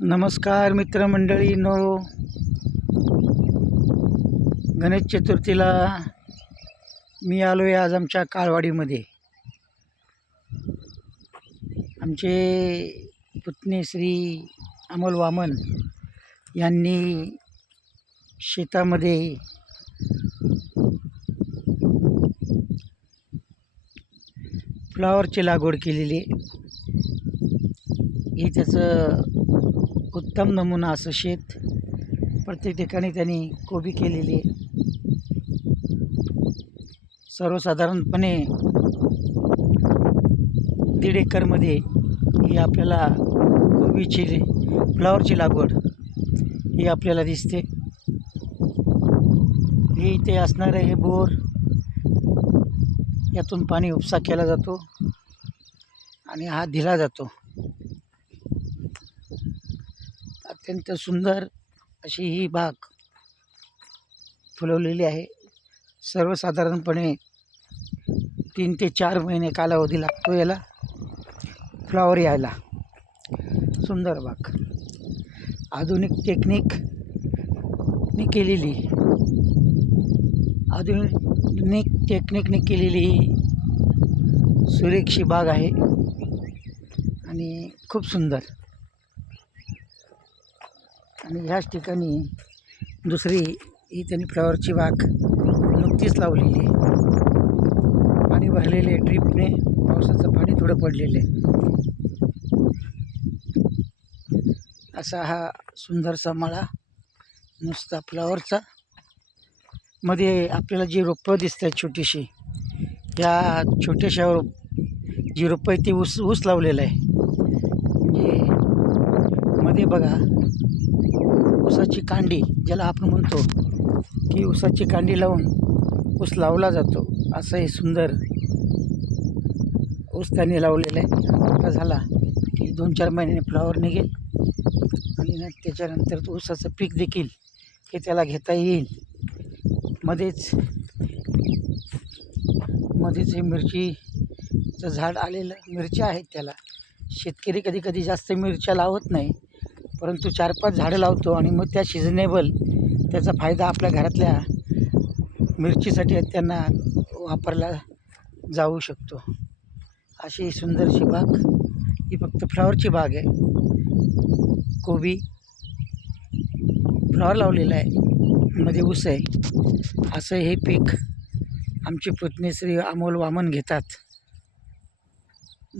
नमस्कार मित्रमंडळींनो, गणेश चतुर्थीला मी आलो आहे आज आमच्या काळवाडीमध्ये. आमचे पुतणे श्री अमोल वामन यांनी शेतामध्ये फ्लावरची लागवड केलेली आहे. हे त्याचं उत्तम नमुना असं शेत. प्रत्येक ठिकाणी त्यांनी कोबी केलेली आहे. सर्वसाधारणपणे 1.5 एकरमध्ये ही आपल्याला कोबीची फ्लावरची लागवड ही आपल्याला दिसते. हे इथे असणारे हे बोर, यातून पाणी उपसा केला जातो आणि हा दिला जातो. अत्यंत सुंदर अशी ही बाग फुलवलेली आहे. सर्वसाधारणपणे 3 ते 4 महिने कालावधी लागतो याला फ्लावर यायला. सुंदर बाग आधुनिक टेक्निकने केलेली सुरेखशी बाग आहे आणि खूप सुंदर. आणि ह्याच ठिकाणी दुसरी ही त्यांनी फ्लावरची बाग नुकतीच लावलेली आहे. पाणी भरलेले ड्रीपने, पावसाचं पाणी थोडं पडलेलं आहे. असा हा सुंदरसा मळा नुसता फ्लावरचा. मध्ये आपल्याला जी रोपं दिसतात छोटीशी, या छोट्याशा जी रोपं आहे ती ऊस लावलेला आहे. म्हणजे मध्ये बघा ऊसाची कांडी, ज्याला आपण म्हणतो की ऊसाची कांडी लावून ऊस लावला जातो, असं हे सुंदर ऊस त्यांनी लावलेलं आहे. मोठा झाला की 2-4 महिन्याने फ्लावर निघेल आणि त्याच्यानंतर तो ऊसाचं पीक देखील हे त्याला घेता येईल. मध्येच हे मिरचीचं झाड आलेलं, मिरच्या आहेत त्याला. शेतकरी कधी जास्त मिरच्या लावत नाही, परंतु 4-5 झाडं लावतो आणि मग त्या सिजनेबल त्याचा फायदा आपल्या घरातल्या मिरचीसाठी त्यांना वापरला जाऊ शकतो. अशी सुंदरशी बाग ही फक्त फ्लावरची बाग आहे. कोबी फ्लावर लावलेला आहे, मध्ये ऊस आहे. असं हे पीक आमचे पुतणे श्री अमोल वामन घेतात.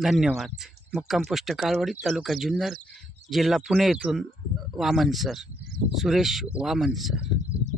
धन्यवाद. मुक्काम पोस्ट काळवाडी, तालुका जुन्नर, जिल्हा पुणे येथून वामन सर, सुरेश वामन सर.